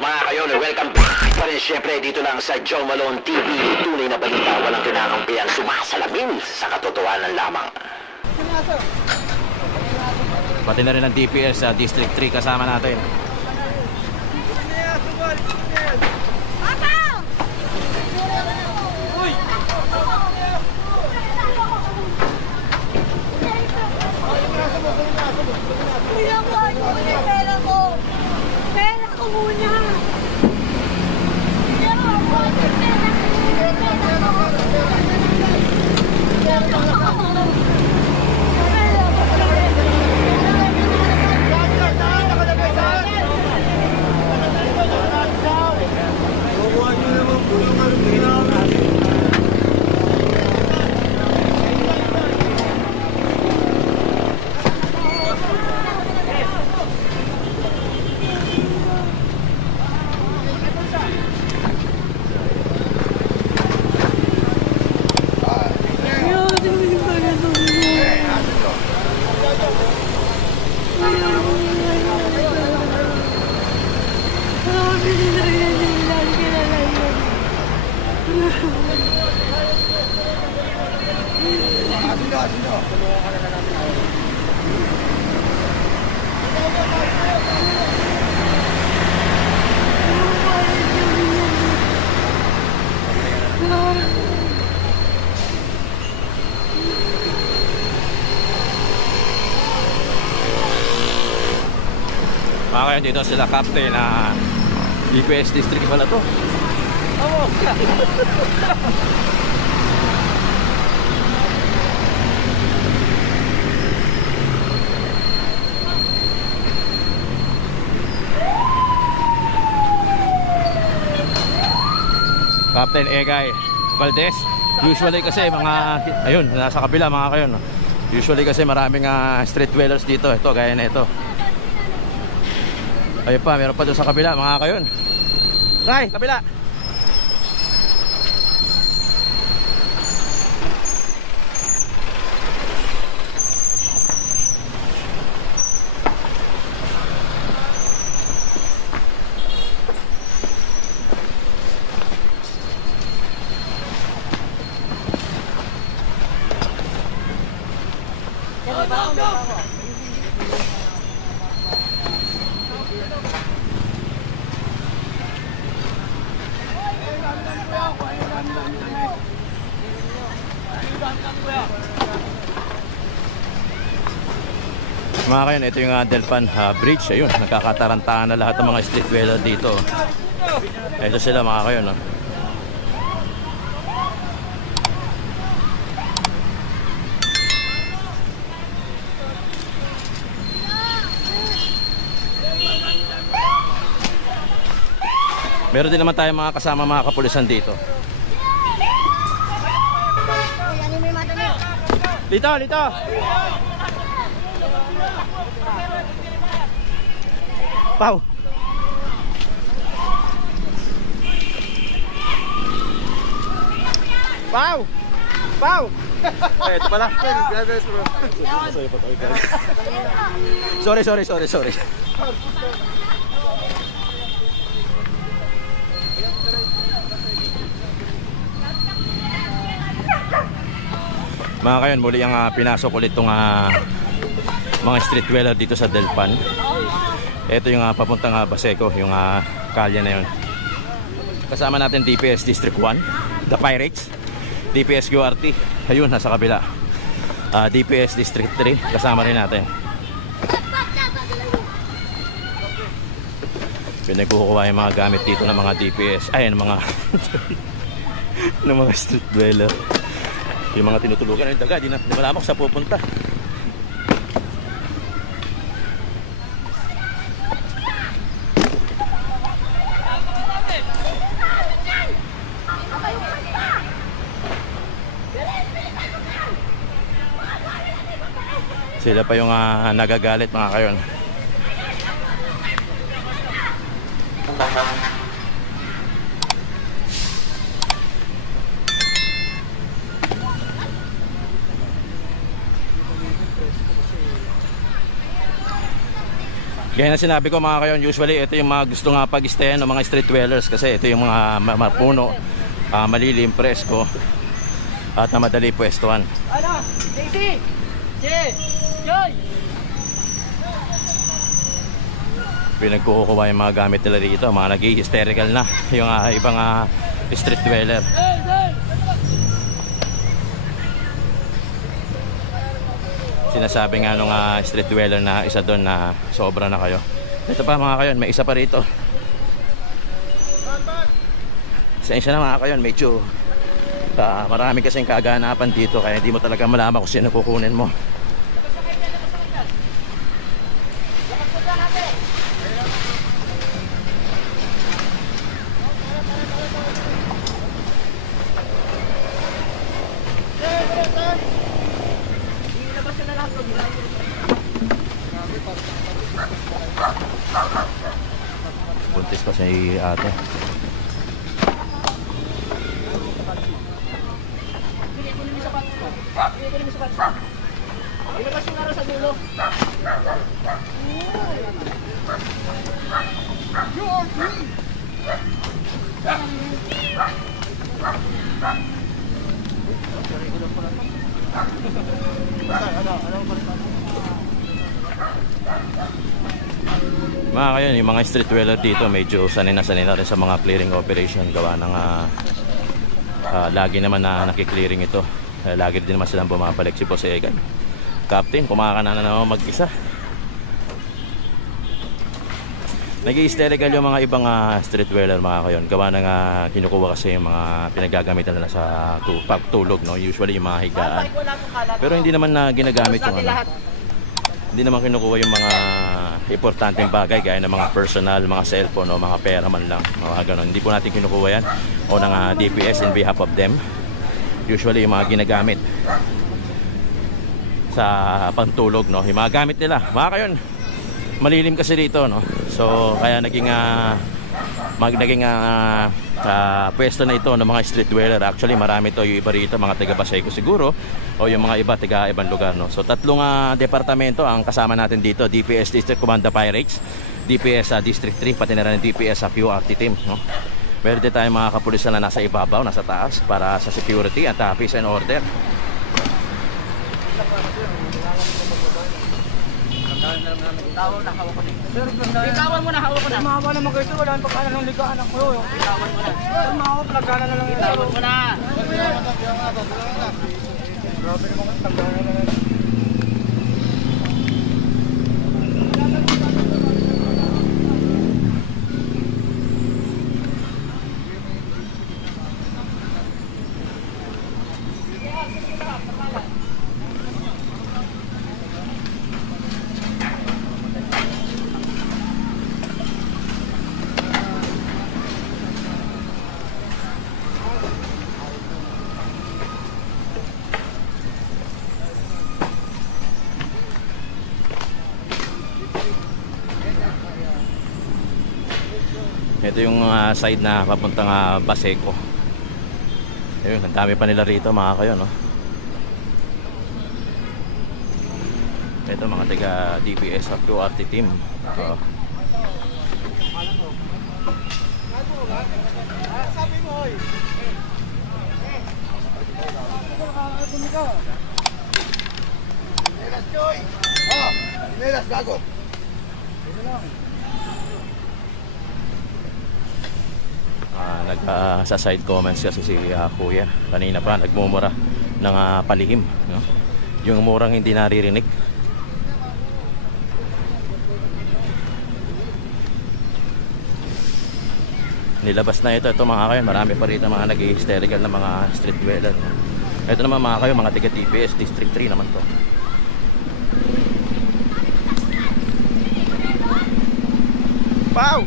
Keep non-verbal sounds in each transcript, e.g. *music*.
mga kayon, welcome back pa rin syempre dito lang sa Joe Malone TV. Tunay na balita, walang kinakampihan, sumasalamin sa katotohanan lamang. Pati na rin ang DPS sa District 3 kasama natin. Pera ko, ano ko yung pera ko? Ko muna! Pera ko, pera ko, pera ko. Pera ko. Mga kayo, dito sila captain na DPS District pala to. Oo. Captain Egay Valdez. Usually kasi mga ayun, nasa kabila mga kayo. no? Usually kasi maraming ah, street dwellers dito. Ito gaya na ito. Ayun pa, meron pa doon sa kabila, mga kayon. Ray, kabila. Mga ito yung uh, Delpan ah, Bridge. Ayun, nagkakatarantahan na lahat ng mga street dweller dito. Ito sila mga kayon. No? Meron din naman tayong mga kasama mga kapulisan dito. Ano? Lito, lito! Pau! Pau! eh, ito pala. sorry, sorry, sorry, sorry. Mga kayon, muli ang ah, pinasok ulit itong ah, mga street dweller dito sa Delpan. Ito yung ah, papuntang uh, Baseco, yung ah, kalye na yun. Kasama natin DPS District 1, The Pirates, DPS QRT, ayun, nasa kabila. Ah, DPS District 3, kasama rin natin. Pinagkukuha yung mga gamit dito ng mga DPS, ay, ng mga *laughs* ng mga street dweller. Yung mga tinutulugan ng daga, di na di malaman kung saan pupunta. Sila pa yung ah, nagagalit mga kayon. Gaya na sinabi ko mga kayon, usually ito yung mga gusto nga pag-stayan ng mga street dwellers kasi ito yung mga ma- mapuno, ah, malilim, presko at na madali pwestuhan. Ano? Daisy! Si! Pinagkukuha yung mga gamit nila dito, mga nag hysterical na yung ah, ibang ah, street dweller. Sinasabi nga nung ah, street dweller na isa doon na sobra na kayo. Ito pa mga kayon, may isa pa rito. Sensya na mga kayon, medyo ah, marami kasing kaganapan dito kaya hindi mo talaga malaman kung sino kukunin mo. Buntis pa si ate. Ilabas yung araw sa dulo. Mga kayon, yung mga street dweller dito medyo sanay na sanay na rin sa mga clearing operation gawa ng ah, ah, lagi naman na nakiklearing ito. Eh, lagi din naman silang bumabalik si Boss Egan. Captain, kumakana na naman mag-isa. Nag-i-hysterical yung mga ibang ah, street dweller mga kayon. Gawa ng ah, kinukuha kasi yung mga pinagagamitan nila sa tu- pagtulog. No? Usually yung mga higaan. Pero hindi naman na ginagamit yung ano. Hindi naman kinukuha yung mga importanteng bagay gaya ng mga personal, mga cellphone o mga pera man lang, mga ganun. Hindi po natin kinukuha yan o ng ah, DPS in behalf of them. Usually yung mga ginagamit sa pantulog, no? Yung mga gamit nila. Mga kayon, malilim kasi dito, no? So, kaya naging ah, mag naging ah, ah, pwesto na ito ng mga street dweller. Actually, marami to yung iba rito, mga taga Paseco siguro o yung mga iba taga ibang lugar, no. So, tatlong ah, departamento ang kasama natin dito, DPS District Command Pirates, DPS sa District 3, pati na rin DPS sa QRT team, no. Meron din tayong mga kapulisan na nasa ibabaw, nasa taas para sa security at ah, peace and order. Bitawan mo na, hawak ko na. Mama naman kayo, wala nang pagkana ng ligaan ako. Bitawan mo na. Mama, plagana na lang. Bitawan mo na. Grabe naman, tanggalan na lang. Ito yung ah, side na papuntang uh, Baseco. Ayun, ang dami pa nila rito mga kayo, no? Ito mga taga DPS at QRT team. Oo. Nelas, gago. Ah, nag ah, sa side comments kasi si ah, Kuya kanina pa nagmumura ng ah, palihim, no? Yung murang hindi naririnig. Nilabas na ito, ito mga kayo, marami pa rito mga nag-hysterical na mga street dweller. Ito naman mga kayo, mga tiga TPS, District 3 naman to. Pau!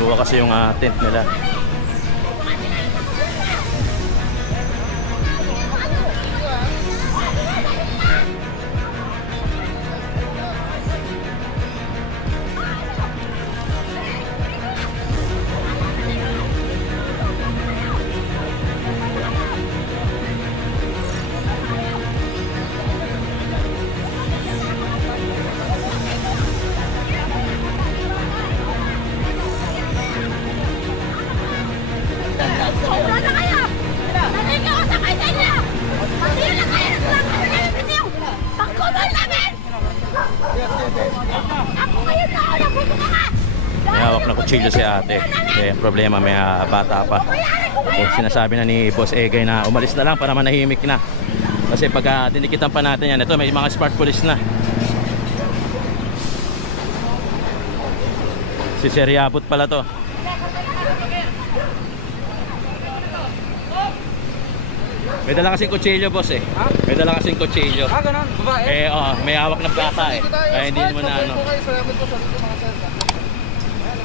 Kinuha kasi yung ah, tent nila. Problema may ah, bata pa. So, sinasabi na ni Boss Egay na umalis na lang para manahimik na. Kasi pag uh, dinikitan pa natin yan, ito may mga smart police na. Si Sir Yabut pala to. May dala kasing kutsilyo, boss eh. May dala kasing kutsilyo. Ah, ganun. Babae. Eh, oh, may hawak na bata eh. Kaya hindi mo na ano. Salamat po sa mga.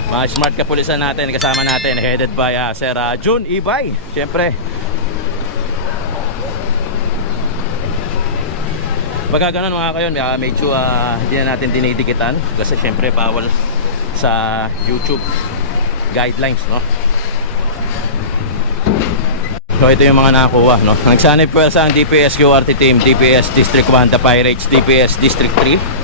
Mga smart kapulisan natin, kasama natin, headed by ah, Sir ah, June Ibay. Siyempre. Pagka ganun mga kayon, uh, medyo ah, hindi na natin dinidikitan kasi siyempre bawal sa YouTube guidelines, no? So ito yung mga nakakuha, no? Nagsanib po sa ang DPS QRT team, DPS District 1, The Pirates, DPS District 3.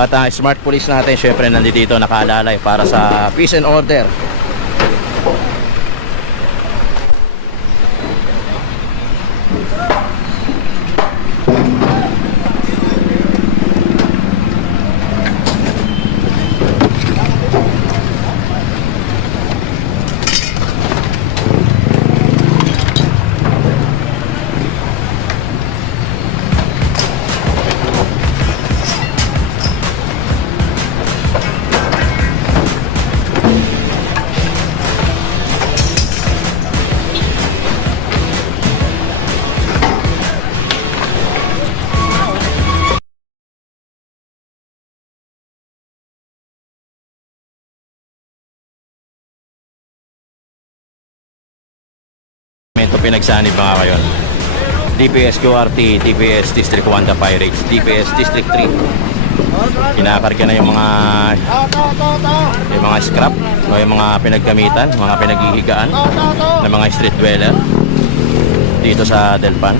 At ang smart police natin syempre nandito nakaalalay para sa peace and order. Ito pinagsanib mga kayon. DPS QRT, DPS District 1 The Pirates, DPS District 3. Kinakarga na yung mga yung mga scrap o yung mga pinagkamitan, mga pinaghihigaan ng mga street dweller dito sa Delpan.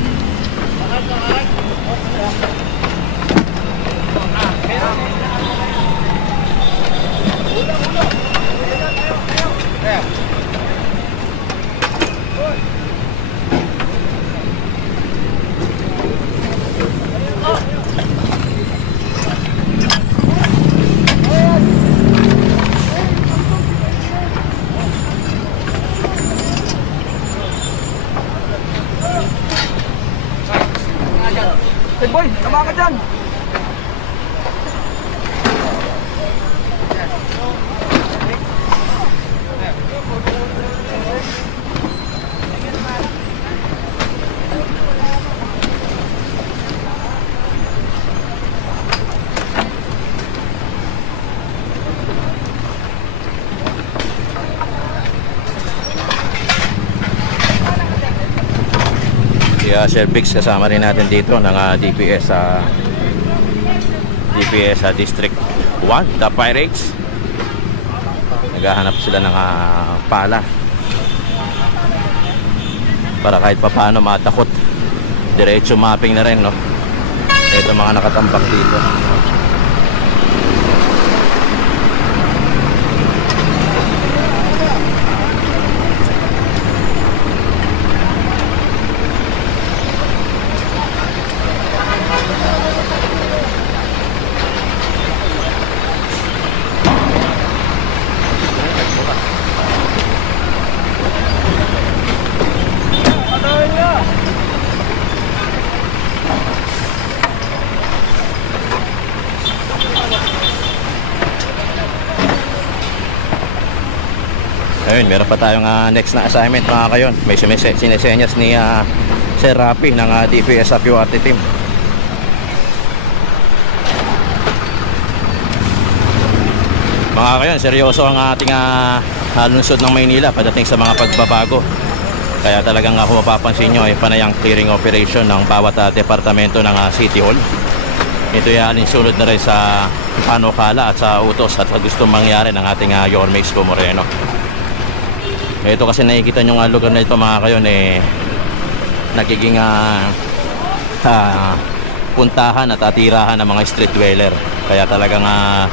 Uh, Sir Bix kasama rin natin dito ng ah, DPS sa DPS sa District 1, The Pirates. Naghahanap sila ng ah, pala. Para kahit papaano matakot. Diretso mapping na rin no? Ito mga nakatambak dito meron pa tayong ah, next na assignment mga kayon. May sinise- sinesenyas ni ah, Sir Rapi ng ah, DPS sa QRT team. Mga kayon, seryoso ang ating uh, halunsod ng Maynila pagdating sa mga pagbabago. Kaya talagang uh, kung nyo ay panayang clearing operation ng bawat ah, departamento ng ah, City Hall. Ito ay alinsunod na rin sa panukala at sa utos at sa gustong mangyari ng ating uh, Yorme Isko Moreno. Ito kasi nakikita nyo nga lugar na ito mga kayon eh nagiging ah, ah, puntahan at atirahan ng mga street dweller. Kaya talagang ah,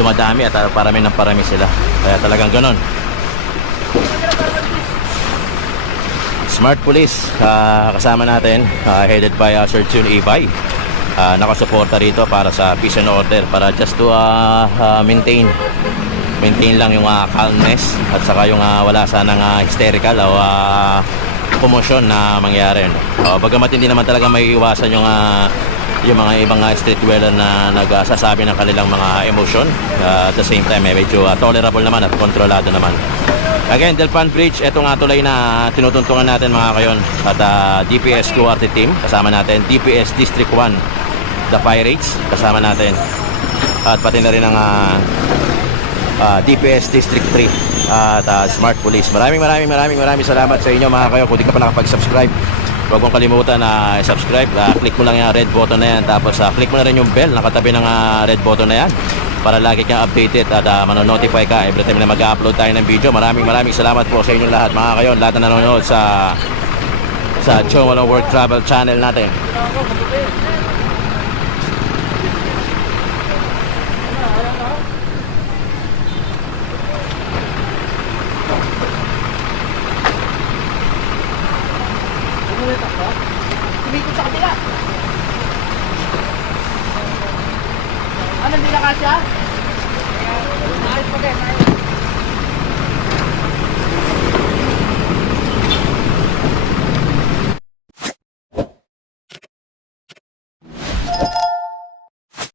dumadami at parami ng parami sila. Kaya talagang ganon. Smart Police ah, kasama natin ah, headed by uh, Sir Jun Ibay ah, nakasuporta rito para sa peace and order para just to ah, ah, maintain maintain lang yung ah, calmness at saka yung ah, wala sanang ah, hysterical o commotion na mangyari no? oh, bagamat hindi naman talaga may iwasan yung ah, yung mga ibang ah, street dweller na nagsasabi ng kanilang mga emotion Ah, at the same time eh, medyo ah, tolerable naman at kontrolado naman. Again, Delpan Bridge, ito nga tulay na tinutuntungan natin mga kayon at ah, DPS QRT team. Kasama natin, DPS District 1 The Pirates kasama natin. At pati na rin ang ah, ah, DPS District 3 at ah, Smart Police. Maraming maraming maraming maraming salamat sa inyo mga kayo. Kung di ka pa nakapag-subscribe, huwag mong kalimutan na subscribe. Ah, click mo lang yung red button na yan. Tapos ah, click mo na rin yung bell nakatabi ng ah, red button na yan para lagi kang updated at uh, manonotify ka every time na mag-upload tayo ng video. Maraming maraming salamat po sa inyong lahat mga kayo. Lahat na nanonood sa sa Chowalo World Travel channel natin.